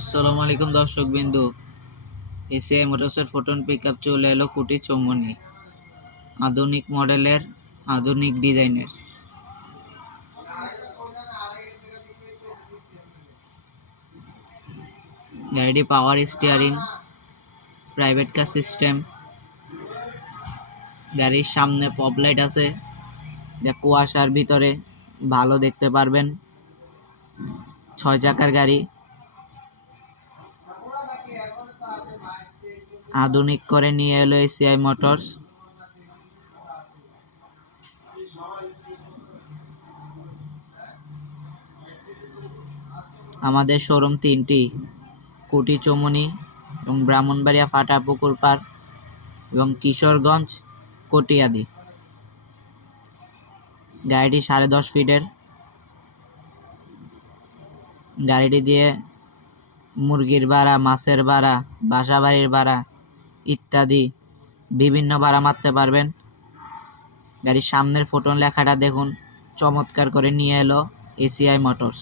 আসসালামু আলাইকুম দর্শক বিন্দু। এসিআই মোটরসের ফোটন পিকআপ চলে এলো কুটি চৌমনি, আধুনিক মডেলের, আধুনিক ডিজাইনের। গাড়িটি power steering, private car system. গাড়ির সামনে পপ লাইট আছে, যা কুয়াশার ভিতরে ভালো দেখতে পারবেন। 6 চাকার গাড়ি, আধুনিক করে নিয়ে এলো এসিআই মোটরস। আমাদের শোরুম 3টি, কুটি চৌমনি এবং ব্রাহ্মণবাড়িয়া ফাটা পুকুর পাড় এবং কিশোরগঞ্জ কটিয়াদি। গাড়িটি 10.5 ফিটের। গাড়িটি দিয়ে মুরগির ভাড়া, মাছের ভাড়া, বাসা বাড়ির ভাড়া ইত্যাদি বিভিন্ন ভাড়া মারতে পারবেন। গাড়ির সামনের ফোটন লেখাটা দেখুন, চমৎকার করে নিয়ে এলো এসিআই মোটরস।